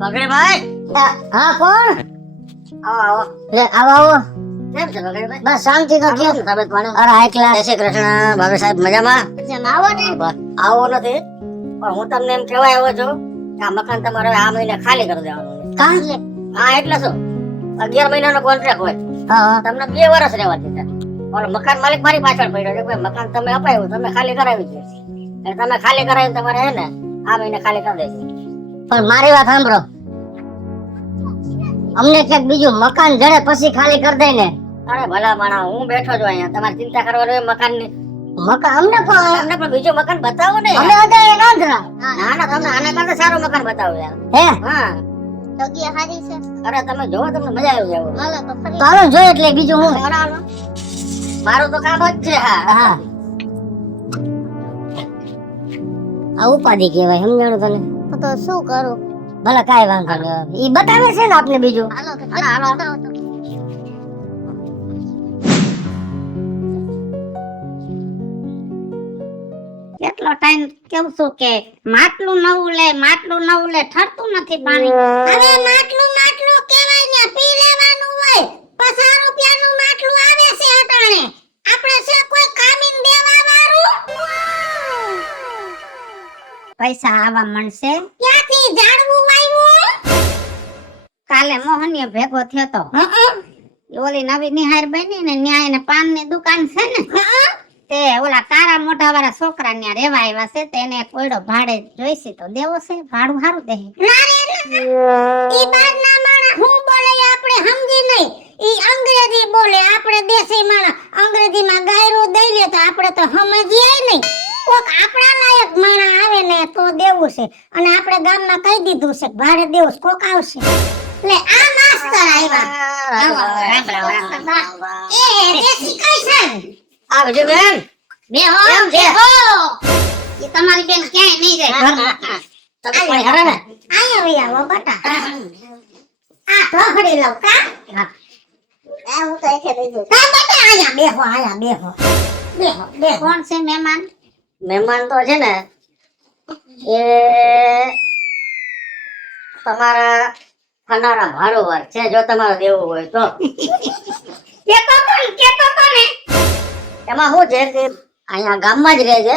બગડેભાઈ. હા કોણ? આવો લે આવો આવો. કેમ છે બગડેભાઈ? બસ શાંતિ તો કેમ? તબિયત પાણી? અરે હાઈ ક્લાસ. જય શ્રી કૃષ્ણ. ભાભી સાહેબ મજામાં? આવો ને. આવો નથી પણ હું તમને એમ કહેવા આવ્યો છું કે આ મકાન તમારે આ મહિને ખાલી કરી દેવાનું. કાં? હા એટલે શું 11 મહિનાનો કોન્ટ્રાક્ટ હોય, હા તમને 2 વર્ષ રહેવા દીધા. ઓલો મકાન માલિક મારી પાછળ પડ્યો છે કે મકાન તમે અપાયું, તમે ખાલી કરાવી છે એટલે તમે ખાલી કરાવીને તમારે હે ને આ મહિને ખાલી કરી દેજો. પણ મારી વાત સાંભળો, અમને ક્યાંક બીજું મકાન જડે પછી ખાલી કરી દે ને. અરે ભલા માણા, હું બેઠો છું અહીંયા, તમારે ચિંતા કરવાની હોય મકાનની. મકાન અમને પણ તમને પણ બીજું મકાન બતાવો ને. અમે હતા એ નાંદરા. ના ના, તમને આના કરતા સારું મકાન બતાવો યાર. હે હા જગ્યા સારી છે. અરે તમે જોવો, તમને મજા આવી જાવ. હાલો તો ખરી. તો હાલો જોઈએ એટલે બીજું હું. મારું તો કામ જ છે. હા હા આ ઉપાધિ કહેવાય, સમજાણું તને? તો શું કરું? ભલે કાંઈ વાંધો નહીં, ઈ બતાવે છે ને આપને બીજું. હાલો તો હાલો. બતાવો તો. કેટલો ટાઈમ કેવું છું કે માટલું નવું લે ઠરતું નથી પાણી. હવે માટલું કહેવાય ને, પી લેવાનું હોય. 50 રૂપિયાનું માટલું આવે છે અટાણે. આપણે છે કોઈ કામીન દેવા વાળું? પૈસા આવવા મળશે. ક્યાંથી ઝાડવું વાવ્યું? કાલે મોહનીયો ભેગો થયો તો. ઓલી નવી નિહાર બની ને ન્યાય ને પાનની દુકાન છે ને, તે ઓલા કારા મોઢા વાળા છોકરા ને રેવા આવ્યા છે, તેને કોયડો ભાડે જોઈશે તો દેવો છે. ભાડું સારું દે. ઈ બારના માણા હું બોલે આપણે સમજી નહીં. ઈ અંગ્રેજી બોલે, આપણે દેશી માણા અંગ્રેજીમાં ગાયરું દઈ લે તો આપણે તો સમજીએ નહીં. કોક આપણા લાયક માણા આવે ને તો દેવું છે, અને આપણે ગામમાં કહી દીધું છે ભાડે દેવું છે, કોક આવશે. લે આ માસ્ટર આવ્યા. એ દેશી કઈ છે? આવજો બેન. બેહો કેમ છે? બેહો. ઈ તમારી બેન ક્યાંય નહીં જાય ઘરમાં. તમે પાણી હરે ને? આયા વઈ આવો બટા. આ ઢોકળી લઉં કા? આ હું તો એકે દઈ દઉં. કા બટા આયા બેહો બેહો. બેહો. કોણ છે મહેમાન? મહેમાન તો છે ને એ તમારા ખાનારા ભાડુઆર છે, જો તમારે દેવું હોય તો. કેતો કોને? એમાં શું છે કે અહીંયા ગામમાં જ રહે છે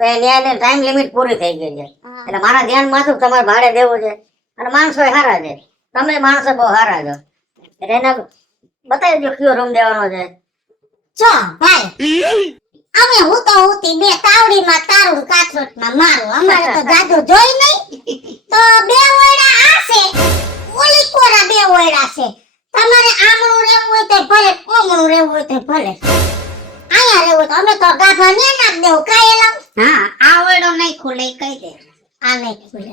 તો એને ટાઈમ લિમિટ પૂરી થઈ ગઈ છે, એટલે મારા ધ્યાનમાં હતું તમારે ભાડે દેવું છે, અને માણસો સારા છે, તમે માણસો બહુ સારા છો, એટલે એને બતાવી દો કયો રૂમ દેવાનો છે. જો ભાઈ, અમે હું તો હુતી બે તાવડીમાં તારું કાથરોટમાં મારું. અમારે તો જાજો જોઈ નહીં. તો 2 ઓયડા આ છે, ઓલી કોરા 2 ઓયડા છે. તમારે આમણું રહેવું હોય તો ભલે, ઓમણું રહેવું હોય તો ભલે. આયા રહેવું તો અમે તો ગાભા ને નાખ દેવું કાયેલા. હા, આ ઓયડો નહીં ખુલે કહી દે. આ નહીં ખુલે.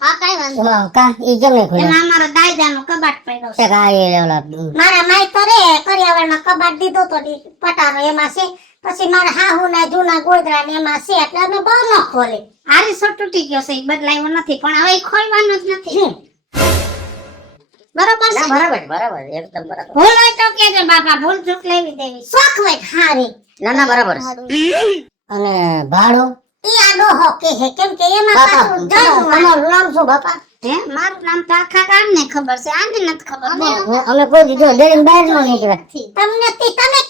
હા કઈ વાંધો એમાં કાં ઈ કેમ નહીં ખુલે? એમાં અમારો દાયજાનો કબાટ પડ્યો છે. છે કાં એ ઓલા મારા માઈ તો રે કરિયાવરમાં કબાટ દીધો તો પટારો એમાં છે. પછી મારા હાહુના જૂના ગોદરા ને એમાં છે, એટલે અમે બહુ ન ખોલે. હારી સો તૂટી ગયો છે, ઈ બદલાયો નથી, પણ હવે ઈ ખોલવાનું જ નથી. બરોબર ના છે? બરાબર એકદમ બરાબર. ભૂલ હોય તો કેજે બાપા, ભૂલ ચૂક લેવી દેવી. શોખ હોય હારી. ના બરાબર છે. અને ભાડું ઈ આ ડોહો કહે, કેમ કે એમાં બાપા પાછું જળવું આવે. તમારું નામ શું બાપા? હે, મારું નામ તો આખા ગામને ખબર છે, આને નથી ખબર. બોલો. અમે કોઈ દીધો ડેરીને બહાર નો નીકળે. તમે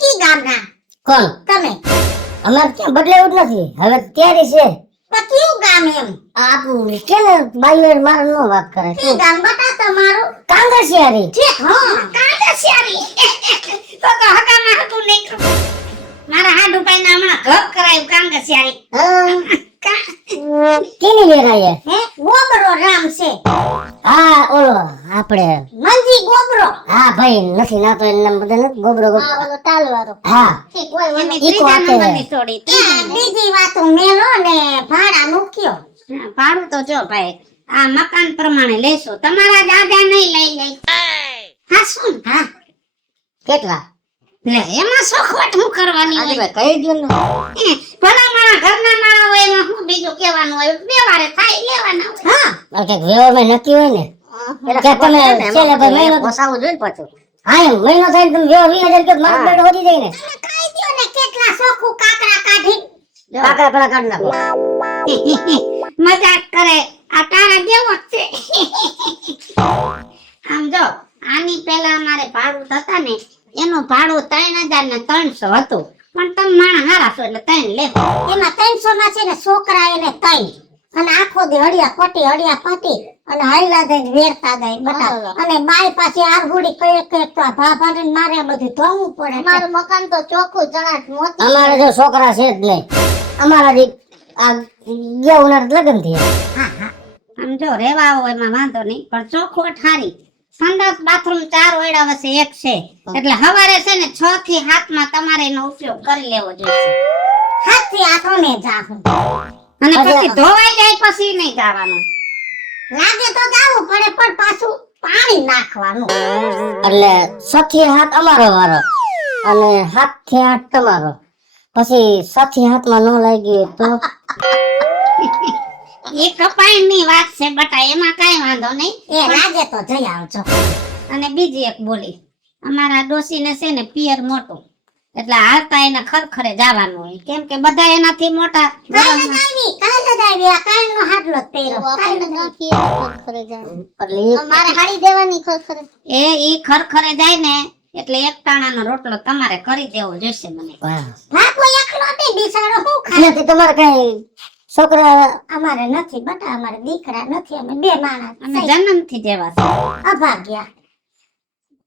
કી ગામના? કોણ? તમે અમારે ક્યાં બદલાયું જ નથી, હવે તૈયારી છે. તો કયું ગામ એમ? આપણું કે ને બાઈઓ મારે નો વાત કરે. કી ગામ બતા તમારું? કાંગસિયારી. ઠીક, હા, કાંગસિયારી. તો હકામાં હતું નહીં ખબર. મારા હાડુ ભાઈ ના હમણાં ઘર કરાયું કાંગસિયારી. હા કેની વેરાય? હે, ગોબરો રામ છે. હા ઓલો આપણે મંજી ગોબરો. હા ભાઈ નથી ના તો એનું નામ બધા નથી ગોબરો ગોબરો. ઓલો તાલવાળો. હા ઠીક હોય, એની ઈ ત્રીજા કોકે. નંબરની છોડી. બીજી વાતો મેલો ને ભાડા મૂક્યો. ભાડું તો જો ભાઈ આ મકાન પ્રમાણે લેશો, તમારા દાદા નહીં લઈ. હા શું? હા કેટલા? લે એમાં સોખવટ હું કરવાની આજે હોય? ભાઈ કહી દો ને. ભલા મારા ઘરના માણા હોય એમાં હું બીજું કહેવાનું હોય? વ્યવહારે થાય લેવાના હોય. હા ઓકે વ્યવહારમાં નક્કી હોય ને એટલે કે ખબર તમે છે ને, એમાં છેલ્લે ભાઈ મહિનો પોસાવવું જોઈએ ને પાછું. હા એમ મહિનો થાય ને તમે વ્યવહાર 20,000 કે મારું બેડ વધી જાય ને. તમે કહી દ્યો ને કેટલા સોખું કાકરા કાઢી. કાકરા પેલા કાઢી નાખો. મજાક કરે આ તારા જેવો જ છે. આમ જો આની પહેલા અમારે ભાડું થતા ને એનું ભાડું 3,300 હતું, પણ તમે માણસ હારા છો એટલે 3 લેવો. એમાં 300 માં છે ને છોકરા એને 3 અને આખો દી હડિયા પાટી અને હાઈલા દઈ વેરતા દઈ બધા અને બાઈ પાછી આરહુડી કઈ તો આ ભા ભાડીને મારે બધું ધોવું પડે. મારું મકાન તો ચોખ્ખું જણાટ મોતી. અમારે જો છોકરા છે જ નહીં. અમારા દી આ ગયા ઉનાળે લગ્ન થયા. આમ જો રેવા આવો એમાં વાંધો નહીં, પણ ચોખવટ હારી. સંડાસ બાથરૂમ 4 ઓયડા વચ્ચે એક છે, એટલે હવારે છે ને 6 થી 7 માં તમારે એનો ઉપયોગ કરી લેવો જોઈએ. હાથથી આથો ને જાહું અને પછી ધોવાઈ જાય પછી નહીં જવાનું. લાગે તો જાવું પડે પણ પાછું પાણી નાખવાનું. એટલે 6 થી 7 અમારો વારો અને 7 થી 8 તમારો. પછી 6 થી 7 માં ન લાગી તો એ કપાઈની વાત છે બટા, એમાં કાઈ વાંધો નહીં. એ લાગે તો જઈ આવજો. અને બીજી એક બોલી, અમારા ડોસીને છે ને પિયર મોટું, એટલે હાલતા એને ખરખરે જવાનું હોય, કેમ કે બધા એનાથી મોટા. કાલે જ આવી આ કાલનો હાડલો જ પહેર્યો. આપણે નાખીએ તો ખરે જાય. એટલે ઈ મારે હાડી દેવાની ખરે. એ ઈ ખરખરે જાય ને એટલે એક ટાણાનો રોટલો તમારે કરી દેવો જોઈશે મને. રાખો એકલો બે બિચારો હું ખાય. નથી તમારે કઈ છોકરા અમારે નથી બટા, અમારે દીકરા નથી, અમે 2 માણસ અમે જન્મથી જેવા છે. અભાગ્યા.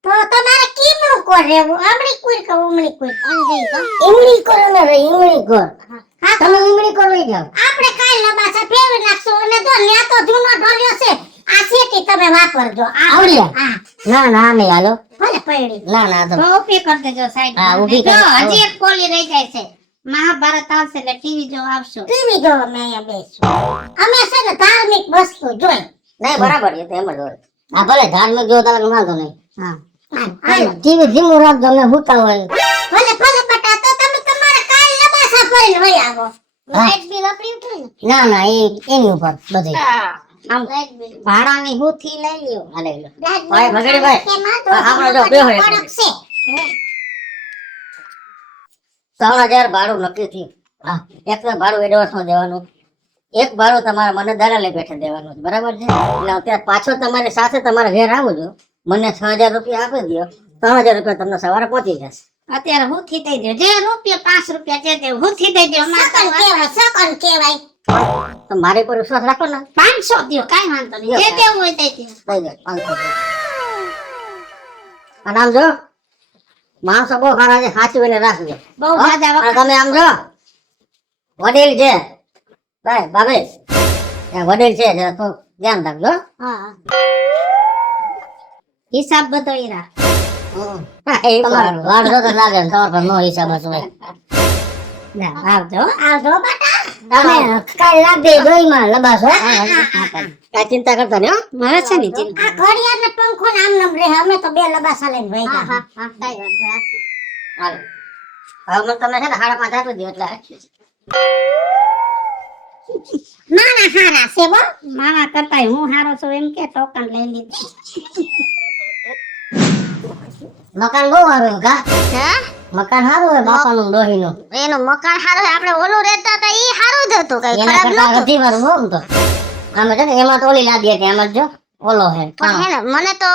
તો તમારે કેમનું કોર રહેવું? આમળી કુર કે ઉમળી કુર? ઈમળી કોર ને રે ઈમળી કોર. હા તમે ઈમળી કોર લઈ જાઓ. આપણે કાલ લબાસા ફેરવી નાખશું અને તો ન્યા તો જૂનો ઢોલ્યો છે. આ સેટી તમે વાપરજો. આવડ્યા? હા. ના ના નહીં હાલો. ભલે પડી. ના ના તો તો ઊભી કરી દેજો સાઈડ. હા, ઊભી જો કરી. હજી એક કોલી રહી જાય છે. મહાભારત આવશે એટલે ટીવી જોવા આવશું. ટીવી જોવા મેં અહીંયા બેસું. અમે છે ને ધાર્મિક વસ્તુ જોઈ. નહીં બરાબર એ તો એમ જ હોય. હા ભલે ધાર્મિક જોતા લાગે વાંધો નહીં. હા. ટીવી ધીમું રાખજો અમે હુતા હોય. ભલે ભલે બટા તો તમે તમારા કાલ લબાસા ભરીને વઈ આવો. લાઈટ બિલ આપણી ઉઠે ને. ના ના એ એની ઉપર બધી. આમ ભાડાની હુથી લઈ લ્યો. હાલે લો. લાઈટ ભાઈ ભગડીભાઈ, સાંભળો જો, બેહો એક મિનિટ. 3,000 ભાડું નક્કી થયું. હા, એક તો ભાડું એડવાન્સમાં દેવાનું, એક ભાડું તમારે મને દલાલે બેઠે દેવાનું છે, બરાબર છે? એટલે અત્યારે પાછો તમારી સાથે તમારે ઘેર આવું છું, મને 6,000 રૂપિયા આપી દો, 3,000 રૂપિયા તમને સવારે પહોંચી જશે. અત્યારે હુથી દઈ દો, જે રૂપિયા 5 રૂપિયા જે દે હુથી દઈ દો. સકન કહેવાય. તો મારી પર વિશ્વાસ રાખો ને. 500 દો, કાઈ વાંધો નહીં, જે દેવું હોય તે દો. દઈ દો 500. અને આમ જો માણસો બહુ સારા છે, સાચવીને રાખજો. બહુ હો? દાદા અને તમે આમ જો વડીલ છે ભાઈ ભાભી, એ વડીલ છે જરા તો ધ્યાન રાખજો. હા. હિસાબ બધો ઈરા. હા, એ તમારે બરાબર. વાડ જોતો લાગે ને તમારે પર નો હિસાબ જ હોય. જા આવજો. આવજો બટા. તમે કાલ રાખજે જોઈમાં લબાસો. કાંઈ ચિંતા કરતા નહીં હો. મારે છે ને ચિંતા. આ ઘડિયાળ ને પંખો ને આમ નમ રહે, અમે તો 2 લબાસા લઈને વઈ હા ગયા. હા હા કાઈ વાંધો નહીં. હાલો. હવે મને તમે છે ને 5.5 આપી દો એટલે નાના હારા છે બો. મારા કરતાય હું હારો છું એમ કે ટોકન લઈ લીધું. મકાન બહુ સારું કા. હે? મકાન સારું હોય બાપાનું ડોહીનું. એનું મકાન હારું આપણે ઓલું રહેતા હતા ઈ હારું જ હતું, કઈ એના ખરાબ કરતા નહોતું. અડધી વાર બહુ તો આમે છે ને એમાં તો ઓલી લાદી હતી, આમાં જો ઓલો હે. પણ હે ને મને તો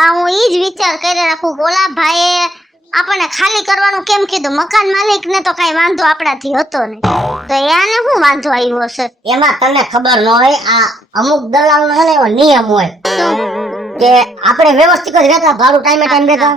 આ હું ઈ જ વિચાર કરી રાખું, ઓલા ભાઈએ આપણને ખાલી કરવાનું કેમ કીધું? મકાન માલિક ને તો કઈ વાંધો આપણાથી હતો નહીં, તો એને શું વાંધો આવ્યો હશે? એમાં તને ખબર ન હોય, આ અમુક દલાલ નો છે ને એવો નિયમ હોય કે આપણે વ્યવસ્થિત જ રહેતા, ભાડું ટાઈમે ટાઈમ દેતા,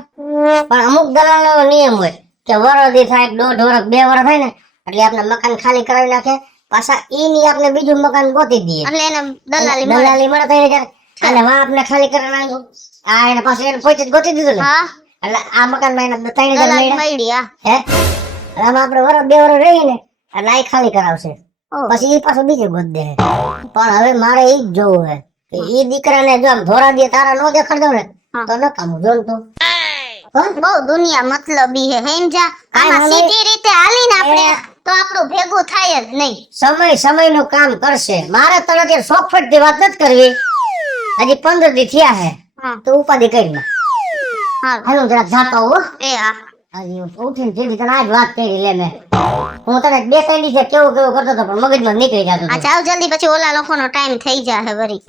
પણ અમુક દલાલ નો એવો નિયમ હોય કે વરદી થાય 1.5 વર્ષ 2 વર્ષ થાય ને એટલે આપણે મકાન ખાલી કરાવી નાખે, પાછા ઈ ની આપણે બીજું મકાન ગોતી દઈએ. એટલે એને દલાલી મળે. દલાલી મળે તઈ જાય અને વા આપણે ખાલી કરી નાખ્યું. આ એને પાછું એને પોતે જ ગોતી દીધું ને, હા એટલે આ મકાન માં એને 3,000 દલાલ મળ્યા. મળી. હા હે એટલે આમાં આપણે વર્ષ 2 વર્ષ રહીએ ને એટલે આ ખાલી કરાવશે, ઓહ. પછી ઈ પાછું બીજે ગોત દે. પણ હવે મારે ઈ જ જોવું હે કે ઈ દીકરાને જો આમ ધોરા દે તારા નો દેખાડ દઉં ને હા. તો ન કામ જોન તો બહુ દુનિયા મતલબી હે હેમજા. કાંઈ આમાં વાંધો સીધી રીતે હાલીને આપણે તો આપણું ભેગું થાય જ નહીં. સમય નું કામ કરશે. મારે તને અત્યારે સોફટ થી વાત નથી કરવી, હજી 15 દી થયા હે હા તો ઉપાધિ કરી લે. હા હાલો જરા જાતો હો. એ હા હજી ઉઠીને સીધી તને આજ વાત કરી લે મેં. હું તને 2-3 દિવસે કેવું કેવું કરતો હતો પણ મગજમાં નીકળી જતો આ જાવ જલ્દી પછી ઓલા લોકોનો ટાઈમ થઈ જાહે વરી.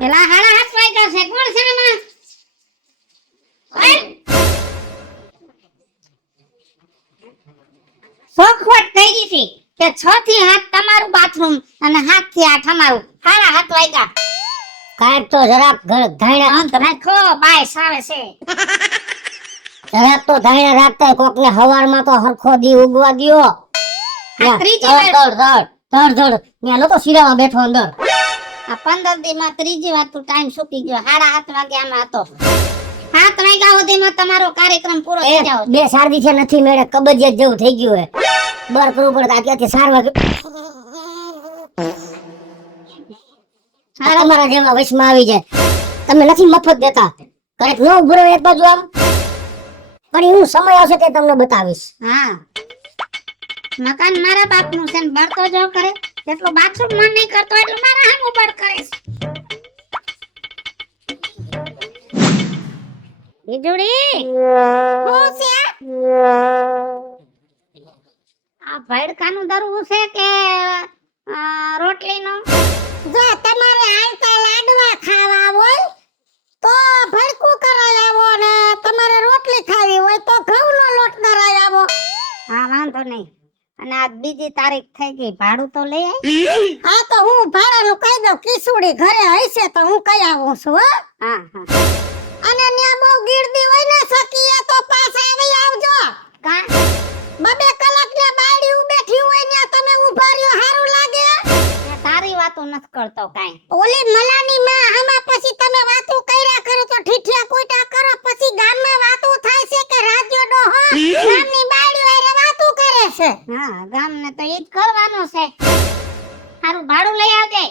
પેલા 7:30 વાગ્યા છે કોણ છે આમાં ઓય? સોખવટ થઈ ગઈ હતી કે 6 થી 7 તમારું બાથરૂમ અને 7 થી 8 અમારું 7:30 વાગ્યા કાંઈક તો જરાક ધાયણા અંત રાખો બાઈસ આવે છે જરાક તો ધાયણા રાખતા કોકને હવારમાં તો હરખો દી ઉગવા દ્યો. આ ત્રીજી વાર ધડ ત્યાં લોકો શીરામાં બેઠો અંદર. આ 15 દી માં ત્રીજી વાર તું ટાઈમ ચૂકી ગયો 7:30 વાગ્યામાં હતો 7 વાગ્યા સુધીમાં તમારો કાર્યક્રમ પૂરો થઈ જાવ 2 સારદી છે નથી મેળે કબજિયાત જેવું થઈ ગયું હે. બર કરવું પડે અત્યારથી સારવાર તમારા જેવા વશમાં આવી જાય. તમે નથી મફત દેતા કરેક ન ઉભરો એક બાજુ આમ પણ એવું સમય આવશે તે તમને બતાવીશ. હા મકાન મારા બાપનું છે ને બળતો જો કરે એટલો બાથરૂમ માં નહીં કરતો એટલે મારા હામું બળ કરે છે બીજુડી હું છે આ ભડકાનું દરવું છે કે રોટલીનું જો તમારે આલતા લાડવા ખાવા હોય તો ભડકું કરાય આવો ને તમારે રોટલી ખાવી હોય તો ઘઉંનો લોટ દરાય આવો. હા વાંધો નહીં અને આજ બીજી તારીખ થઈ ગઈ ભાડું તો લઈ આય હા તો હું ભાડાનું કહી દઉં કિસુડી ઘરે હશે તો હું કઈ આવું છું હો. હા હા અને ન્યા બહુ ગીરદી હોય ને સકીએ તો પાછા આવી આવજો. કા 2 કલાક ને બાયડી બેઠી હોય ને તમે ઊભા રહ્યો હારું લાગે. તારી વાતો નથી કરતો કાઈ ઓલી મલાની માં આમાં પછી તમે વાતો કર્યા કરો તો ઠીઠિયા કોઈટા કરો પછી ગામમાં વાતો થાય છે કે રાજ્યો ડોહો ગામની બાયડીઓ હારે વાતો કરે છે. હા ગામને તો ઈ જ કરવાનું છે હારું ભાડું લઈ આવજે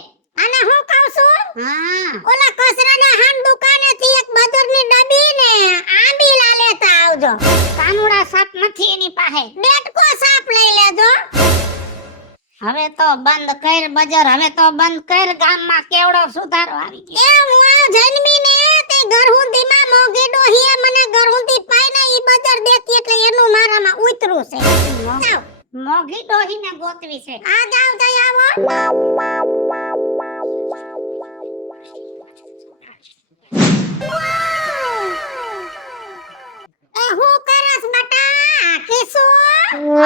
અને હું કહું છું હા ઓલા કચરાના હાન દુકાનેથી એક બદરની ડબ્બી ને આંબીલા લેતા આવજો. કાનુડા સાપ નથી એની પાસે બેટકો સાપ લઈ લેજો. હવે તો બંધ કર બજાર હવે તો બંધ કર ગામમાં કેવડો સુધારો આવી ગયો એ હું આ જન્મીને તે ગરહુંદીમાં મોગી ડોહીએ મને ગરહુંદી પાઈને ઈ બજાર દેતી એટલે એનું મારામાં ઉતરું છે. જાવ મોગી ડોહીને ગોતવી છે આ જાવ જઈ આવો. એ હું કરસ બટા કિસુ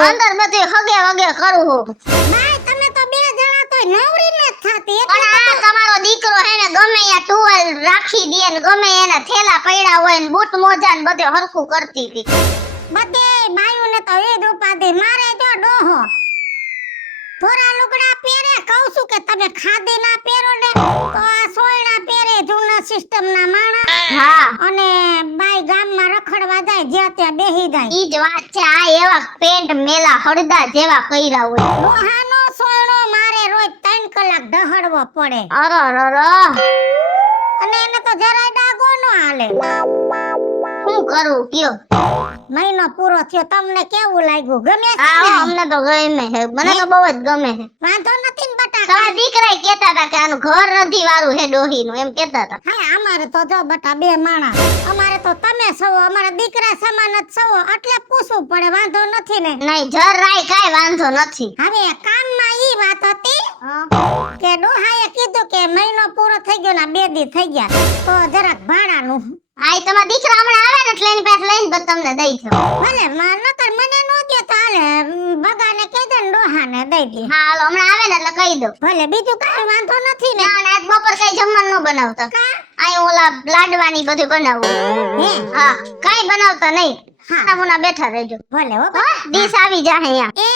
અંદર બધે હગે વગે કરું હું. ભાઈ તમે તો 2 જણા તો નવરી ન થાતી પણ આ તમારો દીકરો હે ને ગમે યા ટુવાલ રાખી દે ને ગમે એના થેલા પડ્યા હોય ને બૂટ મોજા ને બધે હરખું કરતી હતી. બધે બાયુને તો એ જ ઉપાધિ મારે જો ડોહો થોડા લુગડા પહેરે કહું છું કે તમે ખાદી ના પહેરો ને તો આ સોયણા પહેરે જૂના સિસ્ટમ ના માણસ હા અને બાઈ ગામમાં રખડવા જાય જ્યાં ત્યાં બેહી જાય. ઈ જ વાત છે આ એવા પેન્ટ મેલા હળદા જેવા કર્યા હોય. ડોહાનો સોયણો મારે રોજ 3 કલાક દહડવો પડે અરરર અને એને તો જરાય ડાગો ન હાલે. શું કરું કયો મહિનો પૂરો થયો તમને કેવું લાગ્યું ગમે છે આ ને? અમને તો ગમે છે મને તો બહુ જ ગમે છે. વાંધો નથી ને બટા. તારા દીકરા કેતા હતા કે આનું ઘર નથી વાળું હે ડોહીનું એમ કેતા હતા. હા અમારે તો જો બટા 2 માણા અમારે તો તમે સૌ અમારા દીકરા સમાન જ સૌ એટલે પૂછવું પડે વાંધો નથી ને. નહીં જરાય કાઈ વાંધો નથી. હવે કામમાં ઈ વાત હતી કે ડોહાએ કીધું કે મહિનો પૂરો થઈ ગયો ને 2 દી થઈ ગયા તો જરાક ભાડાનું આ તમારા દીકરા હમણાં આવે ને એટલે એની પાસે લઈને બસ તમને દઈ દો. ભલે નકર મને નો દે તો હાલે બગાને કહી દે ને ડોહાને દઈ દે. હા હાલો હમણાં આવે ને એટલે કહી દો. ભલે બીજું કાંઈ વાંધો નથી ને. ના ના આજ બપોર કઈ જમવાનું ન બનાવતા. અહીં ઓલા લાડવાની બધું બનાવવું. હે હા કાઈ બનાવતા નહીં. હા. હા મુના બેઠા રહેજો. ભલે હો હા ડીશ આવી જાહે અહીંયા. એ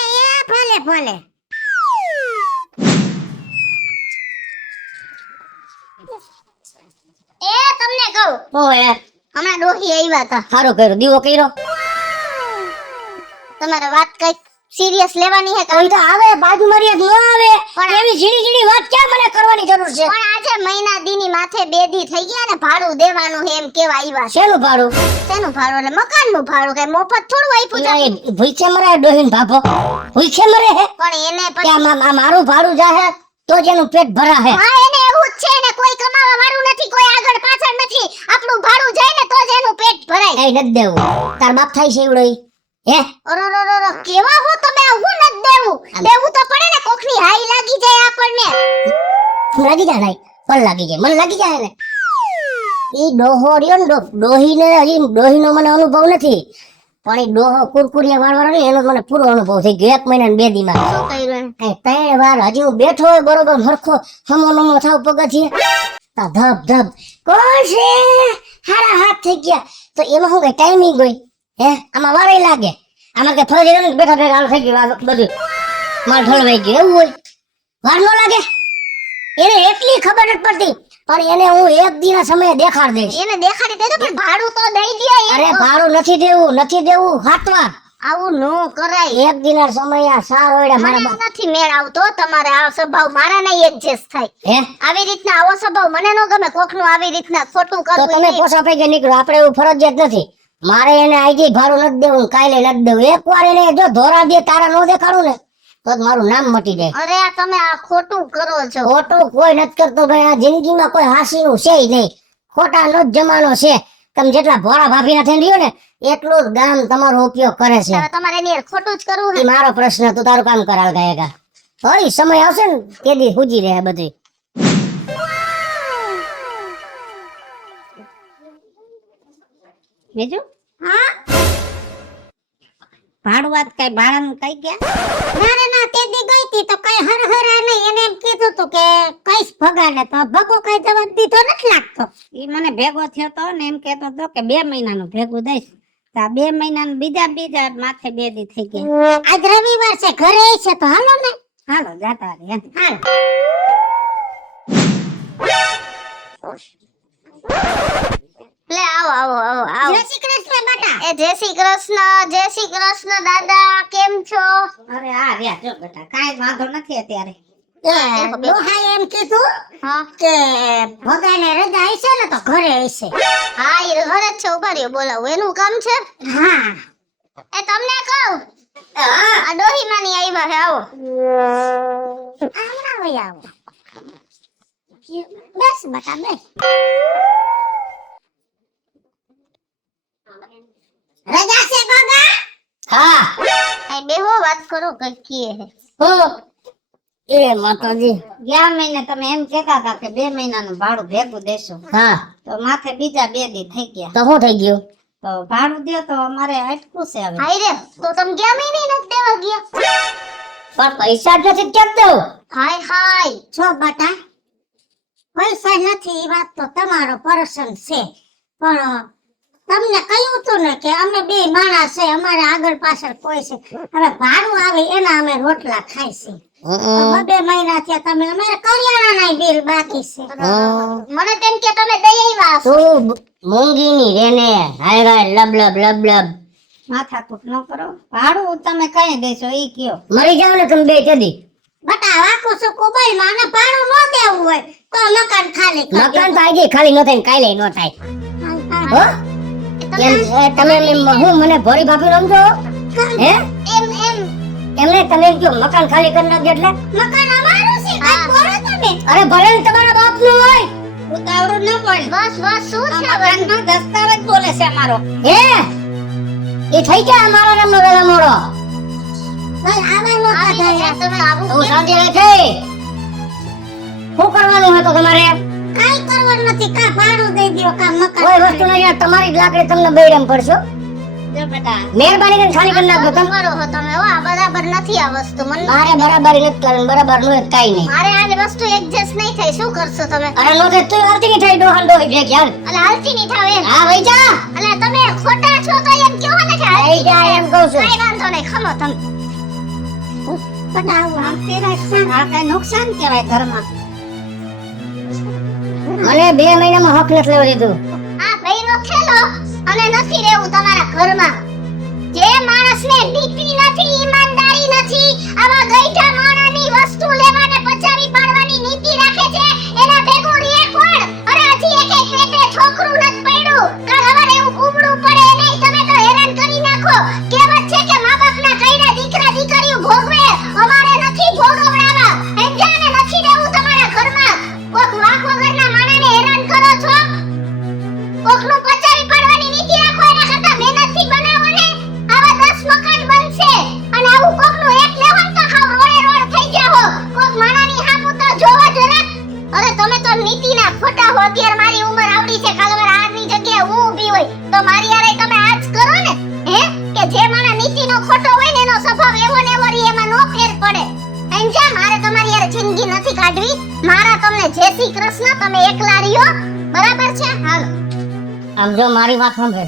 ભલે ભલે. એ તમને કહું ઓય હમણાં ડોહી આવ્યા હતા. સારું કર્યું દીવો કર્યો. તમારે વાત કઈ સિરિયસ લેવાની હે કોઈ તો આવે બાજુ મારી ન આવે એવી ઝીણી ઝીણી વાત ક્યાં મને કરવાની જરૂર છે? પણ આજે મહિના દીની માથે 2 દી થઈ ગયા ને ભાડું દેવાનું હે એમ કેવા આવ્યા છે. શેનું ભાડું? શેનું ભાડું? એટલે મકાનનું ભાડું. કઈ મફત થોડું આપ્યું છે? એ ભૂખે મરે ડોહીન ભાભો ભૂખે મરે હે પણ એને કે પછી મારું ભાડું જાહે તો જ એનું પેટ ભરા હે. હા એને એવું જ છે ને, કોઈ કમાવા વાળું નથી, કોઈ આગળ પાછળ નથી. આપણું ભાડું જાય ને તો જ એનું પેટ ભરાય. એ નથી દેવું. તાર બાપ થાય છે એવડો ઈ? હે અરરરરર, કેવા હો તમે? હું નથી દેવું તો પડે ને, કોકની હાઈ લાગી જાય આપણને. લાગી જાય નહીં પણ લાગી જાય મને લાગી જાય ને. ઈ ડોહો રહ્યો ને ડોહીને હજી ડોહીનો મને અનુભવ નથી પણ ઈ ડોહો કુરકુરિયા વાળવાનો ને એનો મને પૂરો અનુભવ થઈ ગયો 1 મહિના ને 2 દીમાં. શું કર્યું એને? 3 વાર હજી હું બેઠો હોય બરોબર હરખો હમો નમો થાવ પગથિયે તા ધબ ધબ કોણ છે હારા હાથ થઈ ગયા તો એમાં હું કઈ ટાઈમિંગ હોય હે આમાં વારે લાગે આમાં કે ફરજ ને બેઠા બેઠા હાલ થઈ ગયું આ બધું માલ ઢળવાઈ ગયો એવું હોય વાર ન લાગે એને એટલી ખબર નથી પડતી પણ એને હું 1 દીના સમયે દેખાડ દઈશ. એને દેખાડી દેજો પણ ભાડું તો દઈ દે. અરે ભાડું નથી દેવું હાથમાં આવું નો કરાય. 1 દીના સમયે આ સાર ઓયડા મારા મને નથી મેળ આવતો તમારે આ સ્વભાવ, મારા નહીં એડજસ્ટ થાય. હે આવી રીતના આવો સ્વભાવ મને ન ગમે. કોકનું આવી રીતના ખોટું તો કરવું તમે નહીં. પોસા પૈકી નીકળો આપણે એવું ફરજિયાત નથી મારે એને આઈજી ભાડું નથી દેવું કાલે નથી દેવું એકવાર એને જો ધોરા દે તારા નો દેખાડું ને તો જ મારું નામ મટી જાય. અરે આ તમે આ ખોટું કરો છો. ખોટું કોઈ નથી કરતો ભાઈ આ જિંદગીમાં કોઈ હાસીનું છે ય નહીં ખોટાનો જ જમાનો છે તમે જેટલા ભોળા ભાભીના થઈને રહ્યો ને એટલું જ ગામ તમારો ઉપયોગ કરે છે. હવે તમારે એની હારે ખોટું જ કરવું એ મારો પ્રશ્ન તું તારું કામ કરાવ ગાયગા હોય સમય આવશે ને તે દી હુજી રહે બધું. બીજું હા ભાડું વાત કઈ ભાડાનું કઈ ગયા ના તે દી ગઈ તી તો કઈ હરહરા નહીં એને એમ કીધું તું કે કઈશ ભગાડે તો ભગો કઈ જવાબ દીધો નથી લાગતો. ઈ મને ભેગો થયો તો ને એમ કેતો તો કે 2 મહિનાનું ભેગું દઈશ. તો આ 2 મહિનાનું બીજા માથે 2 દી થઈ ગયા. આજ રવિવાર છે ઘરે છે તો હાલો ને હાલો જાતા રે એમ. હાલ લે આવો. જય શ્રી કૃષ્ણ બેટા. એ જય શ્રી કૃષ્ણ દાદા, કેમ છો? અરે આ રહ્યા જો બેટા કાંઈ વાંધો નથી અત્યારે. ડોહાએ એમ કીધું હા કે ભગાને રજા હશે ને તો ઘરે હશે. હા એ ઘરે જ છે. ઉભા રહ્યો બોલાવું. એનું કામ છે. હા એ તમને કહું આ ડોહીમાની આવ્યા છે. આવો. હમણાં વહી આવો. બસ બેટા બસ. રજા છે ગોગા? હા આ બેહો વાત કરો કઈ કીએ છે. હો એ માતાજી. ગયા મહિને તમે એમ કહેતા હતા કે 2 મહિનાનું ભાડું ભેગું દેશો હા તો માથે બીજા 2 દી થઈ ગયા. તો શું થઈ ગયું? તો ભાડું દે તો અમારે અટકું છે હવે. હાય રે તો તમે ગયા મહિને નથી દેવા ગયા? પણ પૈસા જ નથી કેમ દઉં? હાય છો બેટા પૈસા નથી એ વાત તો તમારો પર્સન છે પણ તમને કહ્યું તું ને કે અમે 2 માણસ છે અમારે આગળ પાછળ કોઈ છે હવે ભાડું આવે એના અમે રોટલા ખાઈ છે 2 મહિના થયા તમે અમારે કરિયાણાના બિલ બાકી છે. મને તેમ કે તમે દઈ આવ્યા છો. તું મૂંગીની રેને હાય હાય લબ લબ માથાકૂટ ન કરો. ભાડું તમે કઈ દેશો ઈ કયો. મરી જાવ ને તમે 2 જદી બટા વાકો છો કોબાઈ માને ભાડું ન દેવું હોય તો મકાન ખાલી કરી મકાન તો આજે ખાલી ન થાય કાલે ન થાય હો તમે હું મને ભોળી ભાભી રમજો હે એમ એમને તમે એમ કહો મકાન ખાલી કરી નાખજો એટલે મકાન અમારું છે હા. બોલો તમે અરે ભલે ને તમારા બાપનું હોય ઉતાવળું ન પડે. બસ શું છે હવે? મકાનનો દસ્તાવેજ બોલે છે અમારો. હે એ થઈ ગયા અમારો નામનો વેલા મોડો ભાઈ આવાનો આવી ગયા તમે આવું હું કેમ? શાંતિ રાખે શું કરવાનું હોય તો તમારે કાઈ કરવાનું નથી કા ભાડું દઈ દો કા મકાન કોઈ વસ્તુ નહીં તમારી જ લાકડી તમને બેડમ પડશો જો બેટા મહેરબાની કરીને ખાલી કરી નાખો તમે કરો હો તમે. હો આ બરાબર નથી આ વસ્તુ. મને મારે બરાબરી નથી કરવાની બરાબર નું એક કાઈ નહીં મારે આ વસ્તુ એડજસ્ટ નહીં થાય. શું કરશો તમે? અરે નો તે તું આવતી નહીં થઈ ડોહન ડોહી ભેગ યાર અલે હાલતી નહીં થાવ એમ. હા ભાઈ જા અલે તમે ખોટા છો તો એમ કહો ને કે આઈ જા એમ કહું છું કાઈ વાંધો નહીં. ખમો તમે. શાંતિ રાખશે. આ કઈ નુકસાન કહેવાય ઘરમાં. મને 2 મહિનામાં હક નથી લેવા દીધું આ ભઈરો ખેલો અને નથી રહેવું તમારા ઘરમાં. જે માણસને નીતિ નથી, ઈમાનદારી પછી આવા ગઈઠા માણાની વસ્તુ લેવાને પચાવી પાડવાની નીતિ રાખે છે એના ભેગો રે કોણ? અરે હજી એક એક પેટે છોકરું નથી પડ્યું કાલ હવારે એવું કુબડું પડે નહીં તમે તો હેરાન કરી નાખો. કહેવત છે કે મા બાપના કઈડા દીકરા દીકરીઓ ભોગવે અમારે નથી ભોગવડાવા. સમજાને નથી રહેવું તમારા ઘરમાં. કોક વાક વગરના માણાને હેરાન કરો છો. કોકનું પચાવી પાડવાની નીતિ રાખો એના કરતા મહેનતથી બનાવો ને. આવા 10 મકાન બનશે અને આવું કોકનું એક લેવો ને તો હાવ રોડે રોડ થઈ જાઓ. કોક માણાની હામું તો જોવા જરાક. અરે તમે તો નીતિના ખોટા હો. અત્યારે મારી ઉંમર આવડી છે કાલ વાર આની જગ્યાએ હું ઊભી હોય તો મારી હારે તમે આજ કરો ને. હે કે જે માણા નીતિનો ખોટો હોય ને એનો સ્વભાવ એવો ને એવો રહે એમાં નો ફેર પડે. સમજ્યા? મારે તમારી હારે જિંદગી નથી કાઢવી. મારા તમને જય શ્રી કૃષ્ણ. તમે એકલા રહ્યો બરાબર છે? હાલો. આમ જો મારી વાત સાંભળે,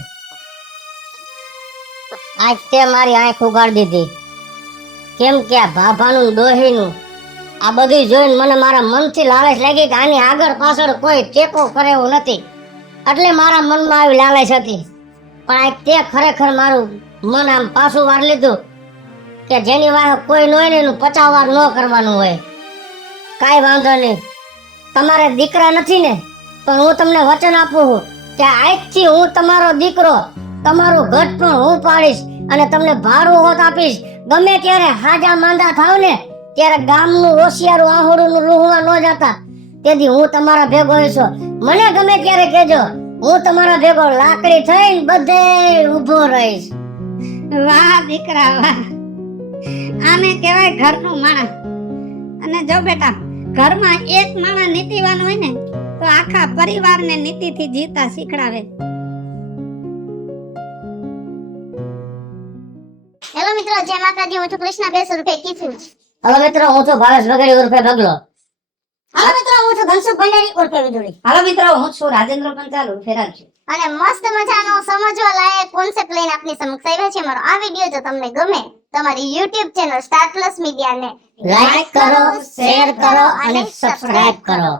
આજ તે મારી આંખ ઉગાડી દીધી. કેમ કે આ ભાભાનું ડોહીનું આ બધું જોઈને મને મારા મનથી લાલચ લાગી કે આની આગળ પાછળ કોઈ ટેકો કરે એવું નથી, એટલે મારા મનમાં આવી લાલચ હતી. પણ આજ તે ખરેખર મારું મન આમ પાછું વાર લીધું કે જેની વાહ કોઈ ન હોય ને એનું 50 વાર ન કરવાનું હોય. કાંઈ વાંધો નહીં, તમારે દીકરા નથી ને તો હું તમને વચન આપું છું કે આજથી હું તમારો દીકરો, તમારું ઘટ પણ હું પાડીશ અને તમને ભાડું હોત આપીશ. ગમે ત્યારે હાજા માંદા થાવ ને ત્યારે ગામનું હોશિયારું આહોડું લુહવા ન જતા. તેથી હું તમારા ભેગો છું. મને ગમે ત્યારે કહેજો, હું તમારા ભેગો લાકડી થઈને બધે ઊભો રહીશ. વાહ દીકરા વાહ, આને કહેવાય ઘરનું માણસ. અને જો બેટા, ઘરમાં એક માણસ નીતિવાન હોય ને તો આખા પરિવારને નીતિથી જીવતા શીખડાવે. હેલો મિત્રો, જય માતાજી. હું છું કૃષ્ણા 200 રૂપિયા કીધું. હવે મિત્રો, હું છું ભાવેશ વગેરે ઉર્ફે બગલો. હાલો મિત્રો, હું છું ધનસુખ ભંડારી ઉર્ફે વિજોડી. હાલો મિત્રો, હું છું રાજેન્દ્ર પંચાલ ઉર્ફે રાજુ. અને મસ્ત મજાનો સમજવા લાયક કોન્સેપ્ટ લઈને આપની સમક્ષ આવ્યા છે. મારો આ વિડિયો જો તમને ગમે તમારી YouTube ચેનલ સ્ટાર પ્લસ મીડિયાને લાઈક કરો, શેર કરો અને સબસ્ક્રાઇબ કરો.